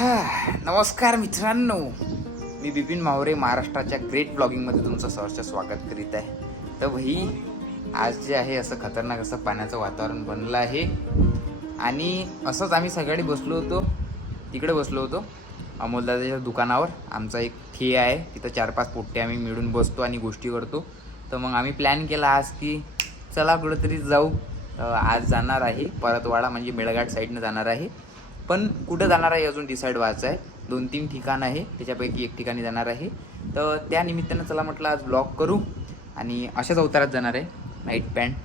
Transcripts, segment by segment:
नमस्कार मित्रांनो, मी बिपिन मावरे महाराष्ट्राच्या ग्रेट ब्लॉगिंगमध्ये तुमचं सहर्ष स्वागत करीत आहे. तर भाई आज जे आहे असं खतरनाक असं पाण्याचं वातावरण बनलं आहे आणि असंच आम्ही सगळे तिकडे बसलो होतो अमोलदादाच्या दुकानावर. आमचा एक ठे आहे तिथं 4-5 पोट्टे आम्ही मिळून बसतो आणि गोष्टी करतो. तर मग आम्ही प्लॅन केला आज की चला कुठेतरी जाऊ. आज जाणार आहे परतवाडा म्हणजे मेळघाट साईडनं जाणार आहे, पण कुठं जाणार आहे अजून डिसाईड व्हायचं आहे. 2-3 ठिकाण आहे, त्याच्यापैकी एक ठिकाणी जाणार आहे. तर त्या निमित्तानं चला म्हटलं आज ब्लॉग करू आणि अशाच अवतारात जाणार आहे. नाईट पॅन्ट,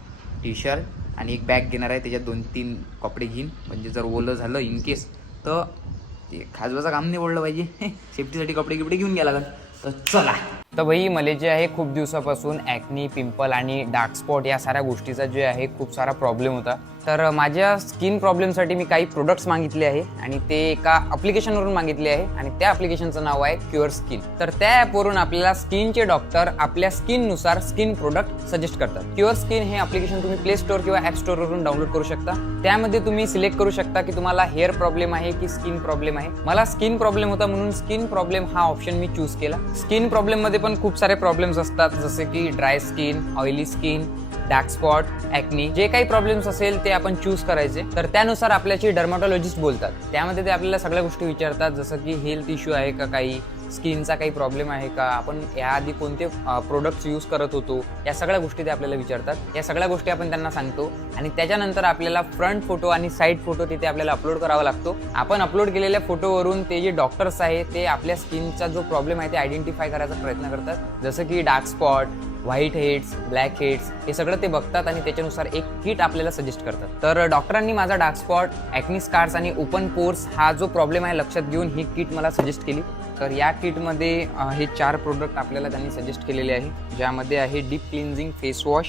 टी शर्ट आणि एक बॅग घेणार आहे, त्याच्यात 2-3 कपडे घेईन म्हणजे जर ओलं झालं इन केस तर ते खाजवाचं काम नाही पडलं पाहिजे. सेफ्टीसाठी कपडे घेऊन घ्या लागेल. तर चला. तर भाई मला जे आहे खूप दिवसापासून ॲक्नी, पिंपल आणि डार्क स्पॉट या साऱ्या गोष्टीचा जे आहे खूप सारा प्रॉब्लेम होता. तर माझ्या स्किन प्रॉब्लेमसाठी मी काही प्रोडक्ट्स मागितले आहे आणि ते एका ॲप्लिकेशनवरून मागितले आहे आणि त्या ॲप्लिकेशनचं नाव आहे क्युअर स्किन. तर त्या ॲपवरून आपल्याला स्किनचे डॉक्टर आपल्या स्किननुसार स्किन प्रोडक्ट सजेस्ट करतात. क्युअर स्किन हे ॲप्लिकेशन तुम्ही प्ले स्टोअर किंवा ॲप स्टोअरवरून डाउनलोड करू शकता. त्यामध्ये तुम्ही सिलेक्ट करू शकता की तुम्हाला हेअर प्रॉब्लेम आहे की स्किन प्रॉब्लेम आहे. मला स्किन प्रॉब्लेम होता म्हणून स्किन प्रॉब्लेम हा ऑप्शन मी चूज केला. स्किन प्रॉब्लेममध्ये पण खूप सारे प्रॉब्लेम्स असतात, जसे की dry skin, oily skin, dark spot, acne. जे काही प्रॉब्लेम्स असेल ते आपण चूज करायचे. तर त्यानुसार आपल्याची डर्माटॉलॉजिस्ट बोलतात. त्यामध्ये ते आपल्याला सगळ्या गोष्टी विचारतात, जसं की हेल्थ इश्यू आहे का, काही स्किनचा काही प्रॉब्लेम आहे का, आपण याआधी कोणते प्रोडक्ट्स यूज करत होतो, या सगळ्या गोष्टी ते आपल्याला विचारतात. या सगळ्या गोष्टी आपण त्यांना सांगतो आणि त्याच्यानंतर आपल्याला फ्रंट फोटो आणि साईड फोटो तिथे आपल्याला अपलोड करावा लागतो. आपण अपलोड केलेल्या फोटोवरून ते जे डॉक्टर्स आहे ते आपल्या स्किनचा जो प्रॉब्लेम आहे ते आयडेंटिफाय करायचा प्रयत्न करतात, जसं की dark spot, white heads, black heads, हे सगळं ते बघतात आणि त्याच्यानुसार एक किट आपल्याला सजेस्ट करतात. तर डॉक्टरांनी माझा डार्क स्पॉट, ॲक्नी स्कार्स आणि ओपन पोर्स हा जो प्रॉब्लेम आहे लक्षात घेऊन ही किट मला सजेस्ट केली. तर या किटमध्ये हे 4 प्रोडक्ट आपल्याला त्यांनी सजेस्ट केलेले आहे, ज्यामध्ये आहे deep cleansing face wash,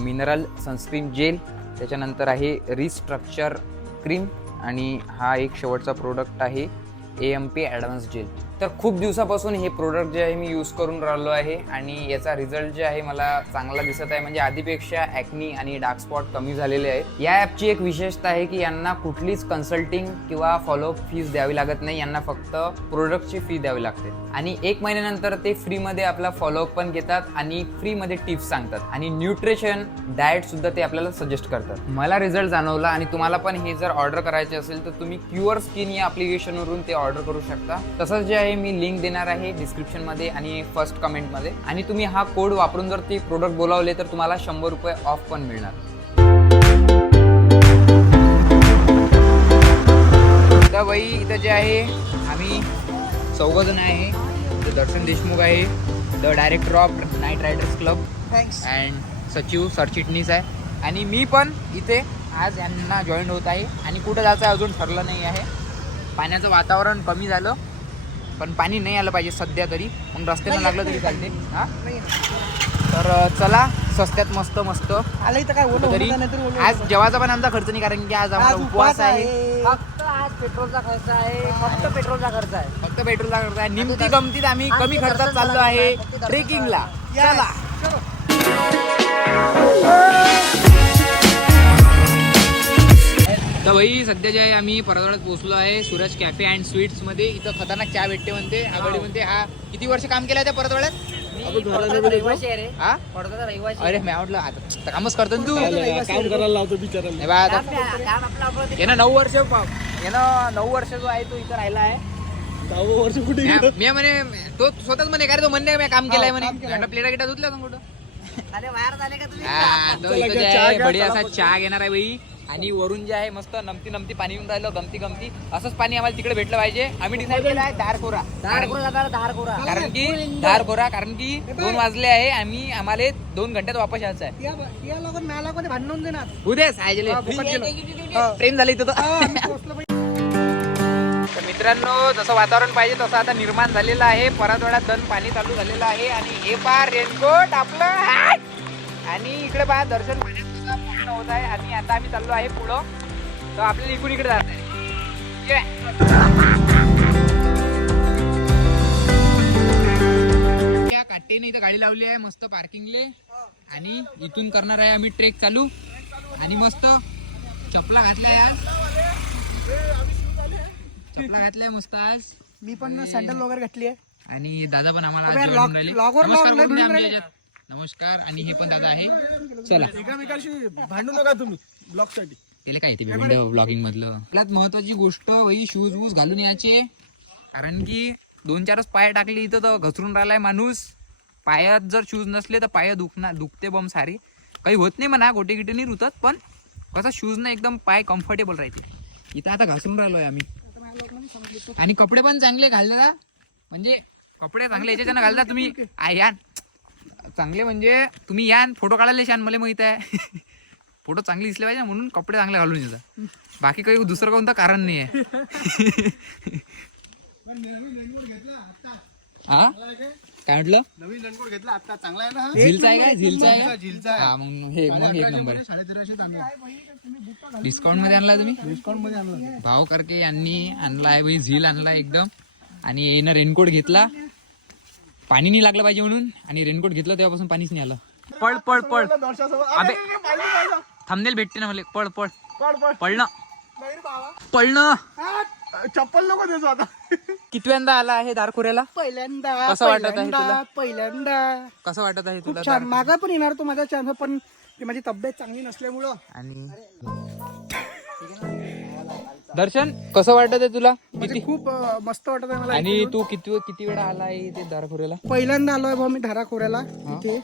mineral sunscreen gel, त्याच्यानंतर आहे रिस्ट्रक्चर क्रीम आणि हा एक शेवटचा प्रोडक्ट आहे AMP ॲडव्हान्स जेल. तर खूप दिवसापासून हे प्रोडक्ट जे आहे मी यूज करून राहिलो आहे आणि याचा रिझल्ट जे आहे मला चांगला दिसत आहे. म्हणजे आधीपेक्षा ॲक्नी आणि डार्क स्पॉट कमी झालेले आहेत. या ॲपची एक विशेषता आहे की यांना कुठलीच कन्सल्टिंग किंवा फॉलोअप फीस द्यावी लागत नाही. यांना फक्त प्रोडक्टची फी द्यावी लागते आणि 1 महिन्यानंतर ते फ्रीमध्ये आपला फॉलोअप पण घेतात आणि फ्रीमध्ये टिप्स सांगतात आणि न्यूट्रिशन डाएट सुद्धा ते आपल्याला सजेस्ट करतात. मला रिझल्ट जाणवला आणि तुम्हाला पण हे जर ऑर्डर करायचे असेल तर तुम्ही क्युअर स्किन या ॲप्लिकेशनवरून ते ऑर्डर करू शकता. तसंच जे आहे मी लिंक देणार आहे डिस्क्रिप्शन मध्ये आणि फर्स्ट कमेंट मध्ये, आणि तुम्ही हा कोड वापरून जर ते प्रोडक्ट बोलावले तर तुम्हाला 100 रुपये ऑफ पण मिळणार. तर बाई इथं जे आहे आम्ही 4 जण आहे. इथं दर्शन देशमुख आहे, the director of night riders club, and सचिव सरचिटणीस आहे आणि मी पण इथे आज यांना जॉईन होत आहे. आणि कुठं जायचं अजून ठरलं नाही आहे. पाण्याचं वातावरण कमी झालं पण पाणी नाही आलं पाहिजे सध्या तरी, पण रस्त्यानं लागलं तरी चालते. हां, तर चला स्वस्त्यात मस्त आलं इथं काय तरी. आज जेवायचा पण आमचा खर्च नाही, कारण की आज आम्हाला उपवास आहे. फक्त आज पेट्रोलचा खर्च आहे, फक्त पेट्रोलचा खर्च आहे. निमती गमतीत आम्ही कमी खर्चात चाललो आहे ट्रेकिंगला. चला. तर भाई सध्या जे आहे आम्ही परतवाड्यात पोहोचलो आहे, सूरज कॅफे अँड स्वीट्स मध्ये. इथं खतरनाक चहा भेटते म्हणते, आगडी म्हणते. हा किती वर्ष काम केलं त्या परतवाड्यात? अरे मी म्हटलं आता कामच करतो तू, काम करायला लावतो बिचाराला. यानं 9 वर्ष जो आहे तो इथं राहिला आहे. 10 वर्ष कुठे गेलं? मी म्हणे तो स्वतःच म्हणे काय रे, तो म्हणणे मी काम केलंय म्हणे. प्लेटा गिटा धुतल्या कुठं? तो इथं जे आहे बढिया असा चहा घेणार आहे बाई. आणि वरून जे आहे मस्त नमती पाणी येऊन राहिलं, गमती. असंच पाणी आम्हाला तिकडे भेटलं पाहिजे. आम्ही डिसाईड केलं आहे धारखोरा, कारण की 2 वाजले आहे. आम्हाला 2 घंट्यात वापस यायचं आहे. उद्या ट्रेन झाली इथं. तर मित्रांनो, जसं वातावरण पाहिजे तसं आता निर्माण झालेलं आहे. परतवाड्यात दन पाणी चालू झालेलं आहे आणि हे पहा रेनकोट आपलं, आणि इकडे पहा दर्शन पाण्यात सुद्धा पूर्ण होत आहे. आणि आता आम्ही चाललो आहे पुढं, तर आपल्याला इकडे जात आहे. काटेने इथं गाडी लावली आहे मस्त पार्किंगले, आणि इथून करणार आहे आम्ही ट्रेक चालू. आणि मस्त चपला घातल्या या चपला घातलाय मस्त आज. मी पण सँडल वगैरे घातली आहे. आणि दादा पण आम्हाला आज यार, जेवण राहिले. लॉगवर नमस्कार लॉग बोलून द्या लॉग आमच्या याच्यात. नमस्कार. आणि हे पण दादा आहे. चला एकामेकाशी भांडू नका तुम्ही ब्लॉग साठी. तिला काय येते व्हिडिओ ब्लॉगिंग मधलं. सगळ्यात महत्वाची गोष्ट वही शूज वूज घालून यायचे, कारण की 2-4च पाय टाकले इथं तर घसरून राहिलाय माणूस. पायात जर शूज नसले तर पाय दुखते बम सारी. काही होत नाही म्हणा, गोटे गिटे नाही रुतत, पण कसा शूज ना एकदम पाय कम्फर्टेबल राहते. इथं आता घासून राहिलोय आम्ही. आणि कपडे पण चांगले घालले ना, म्हणजे कपडे चांगले याच्यानं घालता तुम्ही. या चांगले म्हणजे तुम्ही या फोटो काढायला छान, मला माहित आहे. फोटो चांगले दिसले पाहिजे म्हणून कपडे चांगले घालून येतात. बाकी काही दुसरं कोणतं कारण नाही आहे. हा काय म्हटलं? नवीन रेनकोट घेतला आता, चांगला आहे ना हा? झिलचा आहे काय? झिलचा आहे झिलचा हा, मग एक नंबर. 1350 चांगला. डिस्काउंट मध्ये आणला तुम्ही? डिस्काउंट मध्ये आणला. भाव करके यांनी आणला आहे भाई, झील आणला एकदम. आणि येणं रेनकोट घेतला, पाणी नाही लागलं पाहिजे म्हणून. आणि रेनकोट घेतला तेव्हापासून पाणीच नाही आलं. पळ पळ पळ अबे थांबनेल भेटते ना मला. पळ पळ पळणं पळणं. चप्पल नको देतो आता. कितव्यांदा आला आहे दारखोऱ्याला? पहिल्यांदा. कसं वाटत आहे तुला? पहिल्यांदा कसं वाटत आहे तुला? खूप छान. मागा पण येणार तो माझा छान, पण ती माझी तब्येत चांगली नसल्यामुळं. आणि दर्शन कसं वाटत आहे तुला? म्हणजे खूप मस्त वाटत आहे मला. आणि तू किती वेळा आला आहे इथे दारखोऱ्याला? पहिल्यांदा आलोय भाऊ मी धाराखोऱ्याला इथे.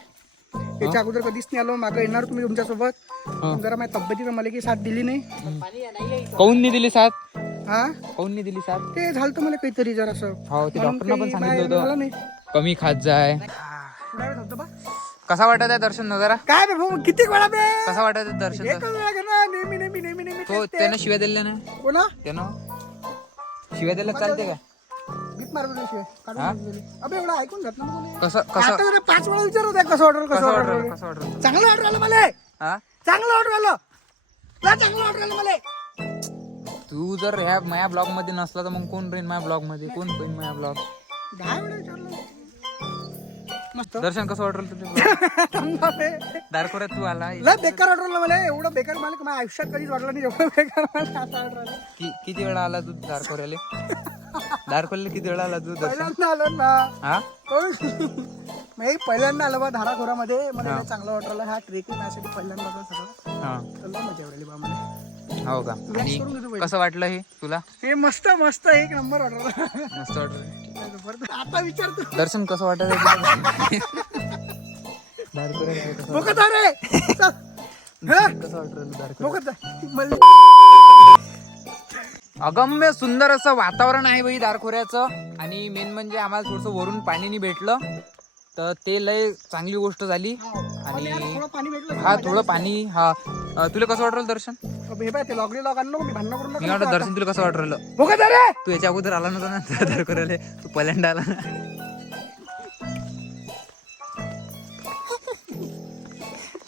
त्याच्या अगोदर कधीच नाही आलो. मागं येणार तुम्ही तुमच्यासोबत, पण जरा माझ्या तब्येतीनं मला की साथ दिली नाही. काऊन नाही दिली साथ? हा काऊन नाही दिली साथ? ते झालं मला काहीतरी जरासं. हो, ते म्हणून डॉक्टरना पण काही सांगितलं बाहेर होतं नाही. कमी खात जाय. पुढे आहे धबधबा. कसा वाटत आहे दर्शन नजारा? काय बे भाऊ, किती वेळा बे कसा वाटत आहे दर्शन? एकच वेळा घेणार. नेहमी नेहमी नेहमी नेहमी तो तेच ते. त्यानं शिव्या दिल्या ना? कोणा त्यानं शिव्या दिल्या चालते काय? गीत मारत होते शिवाय. काढून हा? मारत होते. अबे एवढा ऐकून घेत ना कोणी. कसं आता कसं जरा 5 वेळा विचारत आहे कसं ऑर्डर कसं ऑर्डर. कसं वाटत? चांगलं ऑर्डर आलं मला. हा, चांगलं ऑर्डर आलं. चांगलं ऑर्डर आलं मला. तू जर ह्या माझ्या ब्लॉग मध्ये नसला तर मग कोण राहील माझ्या ब्लॉग मध्ये? कोण राहील माझ्या ब्लॉग? 10 वेळा विचारलं. मस्त. दर्शन कसं वाटलं तुझं? चांगलं बे. दारखोऱ्यात तू आला. लय बेकार ऑर्डर आलं मला. एवढं बेकार मला माझ्या आयुष्यात कधीच वाटलं नाही एवढं बेकार मला आता ऑर्डर आलं. किती वेळा आला तू दारखोऱ्याला? दारखोऱ्याला किती वेळा आला तू दर्शन? पहिल्यांदा आलो ना. हा, मी पहिल्यांदा आलो बा धाराखोरामध्ये. मला लय चांगला ऑर्डर आला. हा ट्रेकिंग माझ्यासाठी पहिल्यांदा आलो सगळं. हा. तर लय मजा आवडली बा मला. हो का? आणि कसं वाटलं हे तुला? हे मस्त मस्त एक नंबर ऑर्डर आला. मस्त वाटलं. आता विचारतो दर्शन कसं वाटत आहे? दारखोऱ्याला कसं बघत आहे रे. चल. हा? कसं वाटलं दारखोऱ्याला? बघत आहे. मला अगम्य सुंदर असं वातावरण आहे भाई दारखोऱ्याचं. आणि मेन म्हणजे आम्हाला थोडंसं वरून पाणी नाही भेटलं, तर ते लय चांगली गोष्ट झाली. आणि थोडं पाणी भेटलं. हा, थोडं पाणी. हा, तुला कसं वाटलं दर्शन? हे बाय ते लॉगली लॉग आणलो मी. भांडण करून मी वाटलं दर्शन तुला कसं वाटलं? बघत आहे रे. तू याच्या अगोदर आला नव्हता ना दारखोऱ्याला? तू पहिल्यांदा आला ना?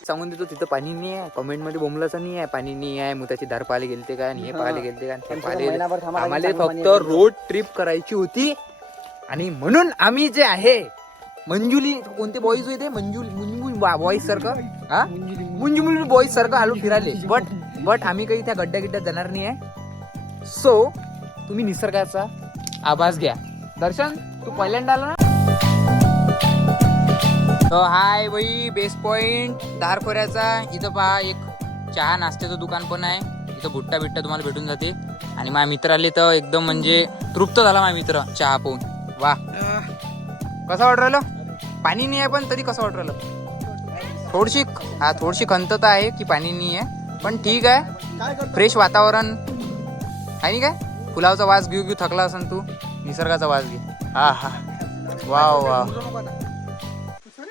सांगून देतो तिथं पाणी नाही आहे. कमेंट मध्ये बोंबलाचं नाही आहे, पाणी नाही आहे. मुताची दार पाहायला गेलते का आणि हे पाहायला गेलते का? आम्हाला फक्त रोड ट्रिप करायची होती. आणि म्हणून आम्ही जे आहे मंजुली कोणते बॉईज होते? मंजुली बॉईज सारखं. हा, मुंजुमुली बॉईज सारखं आलो फिरायले. बट आम्ही काही त्या गड्ड्या गिड्ड्यात जाणार नाही आहे. सो तुम्ही निसर्गाचा आभास घ्या. दर्शन तू पहिल्यांदा आला ना? हाय भाई, बेस्ट पॉइंट दारखोऱ्याचा. इथं पहा एक चहा नाश्त्याचं दुकान पण आहे. इथं भुट्टा बिट्टा तुम्हाला भेटून जाते. आणि माझे मित्र आले तर एकदम म्हणजे तृप्त झाला माझा मित्र चहा पाहून. वा, कसं वाटू राहिलं? पाणी नाही आहे पण तरी कसं वाटू राहिलं? थोडीशी खंतता आहे की पाणी नाही आहे, पण ठीक आहे. फ्रेश वातावरण आहे. काय फुलावचा वास घेऊ थकला असन तू, निसर्गाचा वास घे. हा हा, वाव वाव.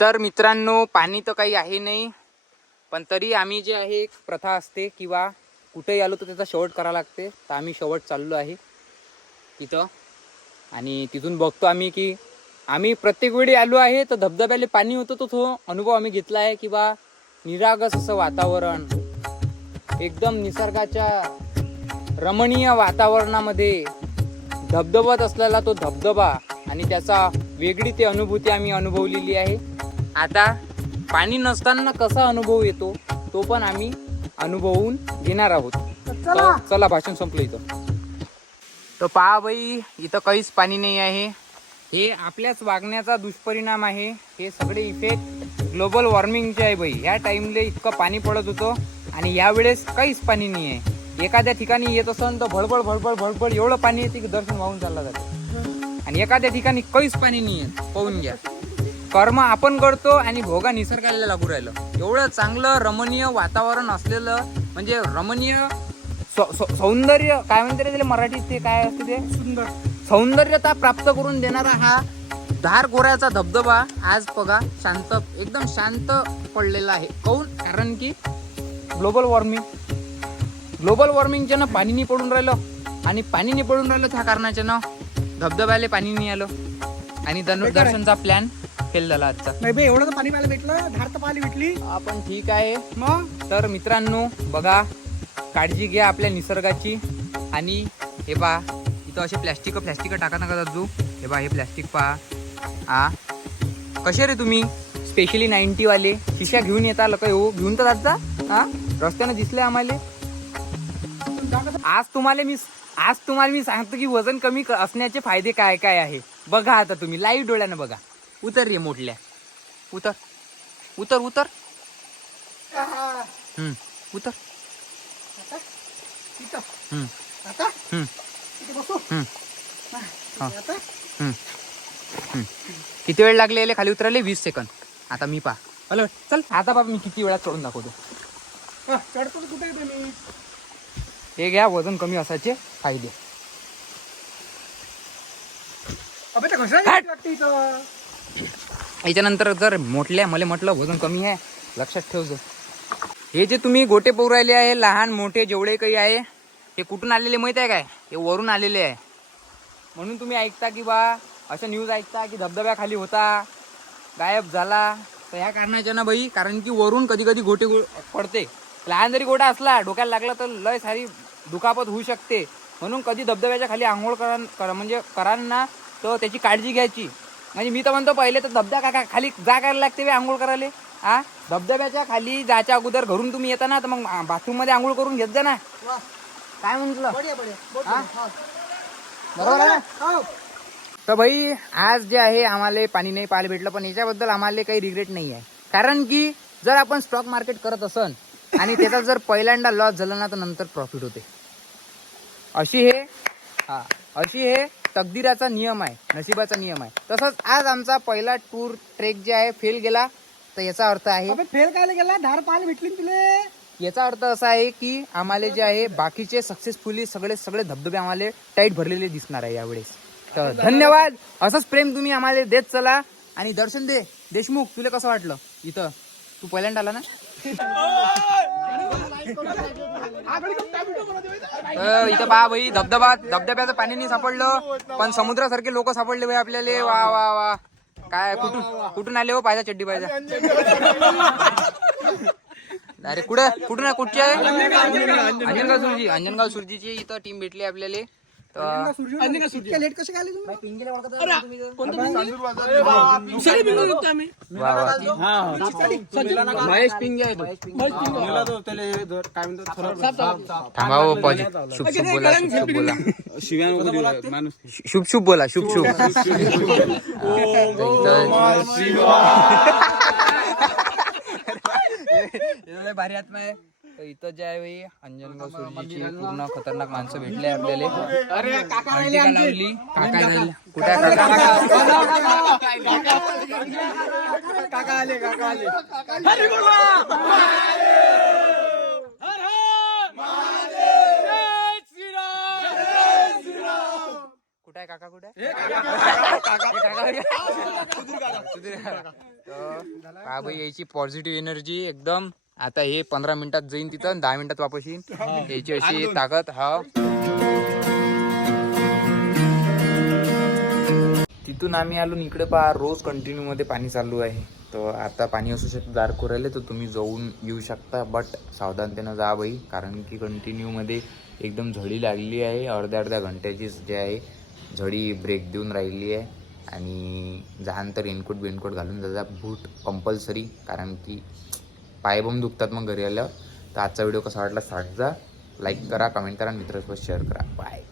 तर मित्रांनो, पाणी तर काही आहे नाही, पण तरी आम्ही जे आहे एक प्रथा असते किंवा कुठेही आलो तर त्याचा शेवट करावा लागते. तर आम्ही शेवट चाललो आहे तिथं. आणि तिथून बघतो आम्ही की आम्ही प्रत्येक वेळी आलो आहे तर धबधब्याला पाणी होतं, तो अनुभव आम्ही घेतला आहे. किंवा निरागस असं वातावरण, एकदम निसर्गाच्या रमणीय वातावरणामध्ये धबधबत असलेला तो धबधबा आणि त्याचा वेगळी ती अनुभूती आम्ही अनुभवलेली आहे. आता पाणी नसताना कसा अनुभव येतो तो पण आम्ही अनुभवून घेणार आहोत. चला, भाषण संपलं इथं. तर पहा बाई इथं काहीच पाणी नाही आहे. हे आपल्याच वागण्याचा दुष्परिणाम आहे. हे सगळे इफेक्ट ग्लोबल वॉर्मिंगचे आहे बाई. या टाइमले इतकं पाणी पडत होतं आणि यावेळेस काहीच पाणी नाही आहे. एखाद्या ठिकाणी येत असन तर भडबड भडबड भडबड एवढं पाणी येते की दर्शन वाहून चालला जाते. आणि एखाद्या ठिकाणी काहीच पाणी नाही आहे. पाहून घ्या. कर्म आपण करतो आणि भोगा निसर्गाला लागू राहिलं. एवढं चांगलं रमणीय वातावरण असलेलं म्हणजे रमणीय सौंदर्य काय म्हणते रे त्याला मराठीत ते काय असते ते सुंदर सौंदर्यता प्राप्त करून देणारा हा धार गोऱ्याचा धबधबा आज बघा शांत एकदम शांत पडलेला आहे. काऊन? कारण की ग्लोबल वॉर्मिंगच्या ना पाणी नाही पडून राहिलं आणि पाणी नाही पडून राहिलं त्या कारणाच्या ना धबधब्याला पाणी नाही आलं आणि दर्शनचा प्लॅन फेल झाला आजचा. नाही बे एवढं तर पाणी प्यायला भेटलं, धार तर पाहायला भेटली. आपण ठीक आहे. मग तर मित्रांनो बघा काळजी घ्या आपल्या निसर्गाची. आणि हे पहा इथं असे प्लॅस्टिक टाका नका जाऊ. हे पहा हे प्लॅस्टिक पहा. हा कसे रे तुम्ही स्पेशली 90 वाले शिशा घेऊन येता लका येऊ घेऊन तर जात जा. हा रस्त्यानं दिसले आम्हाला. आज तुम्हाला मी सांगतो की वजन कमी असण्याचे फायदे काय काय आहे. बघा आता तुम्ही लाईव्ह डोळ्यानं बघा. उतर रे मोठल्या उतर उतर उतर उतर आता इथे बसू. आता किती वेळ लागले खाली उतरायला? 20 सेकंद. आता मी पहा हॅलो चल आता बाबा मी किती वेळात चढून दाखवतो. चढतो कुठे आहे तुम्ही? हे घ्या वजन कमी असायचे फायदे. अबे तर घसरा वाटते इथं. याच्यानंतर जर मला म्हटलं वजन कमी आहे लक्षात ठेवજો. हे जे तुम्ही गोटे पोहू राहिले आहे लहान मोठे जेवढे काही आहे हे कुठून आलेले माहित आहे काय? हे वरून आलेले आहे. म्हणून तुम्ही ऐकता की बा असं न्यूज ऐकता की धबधब्याखाली होता गायब झाला. तर ह्या कारणाच्या ना बाई कारण की वरून कधी कधी गोटे पडते. लहान जरी गोटा असला डोक्याला लागला तर लय सारी दुखापत होऊ शकते. म्हणून कधी धबधब्याच्या खाली आंघोळ करांना तर त्याची काळजी घ्यायची. म्हणजे मी तर म्हणतो पहिले तर धबधब्या खाली जा करायला लागते वे आंघोळ करायला. हा धबधब्याच्या खाली जायच्या अगोदर घरून तुम्ही येता ना तर मग बाथरूम मध्ये आंघोळ करून घेत जा ना. काय म्हटलं बरोबर आहे ना? तर भाई आज जे आहे आम्हाला पाणी नाही पाहायला भेटलं पण याच्याबद्दल आम्हाला काही रिग्रेट नाही आहे. कारण की जर आपण स्टॉक मार्केट करत असन आणि त्याचा जर पहिल्यांदा लॉस झाला ना तर नंतर प्रॉफिट होते. अशी हे तकदीराचा नियम आहे, नशिबाचा नियम आहे. तसंच आज आमचा पहिला टूर ट्रेक जे आहे फेल गेला. तर याचा अर्थ आहे फेल काय गेला? धार पाहायला भेटली तुले. याचा अर्थ असा आहे की आम्हाला जे आहे बाकीचे सक्सेसफुली सगळे धबधबे आम्हाला टाईट भरलेले दिसणार आहे यावेळेस. तर धन्यवाद. असंच प्रेम तुम्ही आम्हाला देत चला. आणि दर्शन देशमुख तुला कसं वाटलं इथं? तू पहिल्यांदा आला ना? इथं पहा भाई धबधब्याचं पाणी नाही सापडलं पण समुद्रासारखे लोक सापडले भाई आपल्याला. वा वा वा काय कुठून आले हो? पाहिजे चड्डी पाहिजे. अरे कुठची आहे? अंजनगाव सुरजीची इथं टीम भेटली आपल्याला. लेट कसे आले तुम्ही? महेश पिंगे आहे तो. थांबा हो पॉज. शुभ बोला शुभ बोला शुभ भारी आत्मा आहे. तर इथं जे आहे अंजनगाव सुरजीची पूर्ण खतरनाक माणसं भेटले आपल्याला. लावली काका राहिला कुठे काका आले कुठे आहे काका? कुठे का भाई याची पॉझिटिव्ह एनर्जी एकदम. आता हे 15 मिनिटात जाईन तिथं 10 मिनिटात वापस येईन. याची अशी ताकद. हा तिथून आम्ही आलो इकडे पहा रोज कंटिन्यू मध्ये पाणी चालू आहे. तर आता पाणी असू शकतं दार कोरायला तर तुम्ही जाऊन येऊ शकता बट सावधानतेनं जा बाई. कारण की कंटिन्यू मध्ये एकदम झडी लागली आहे. अर्ध्या घंट्याची जे आहे झडी ब्रेक देऊन राहिली आहे. आणि जाण तर रेनकोट घालून जा. बूट कंपल्सरी कारण की पायबम दुखतात मग घरी आल्यावर. तर आजचा व्हिडिओ कसा वाटला सांगा. लाईक करा, कमेंट करा, मित्रांसोबत शेअर करा. बाय.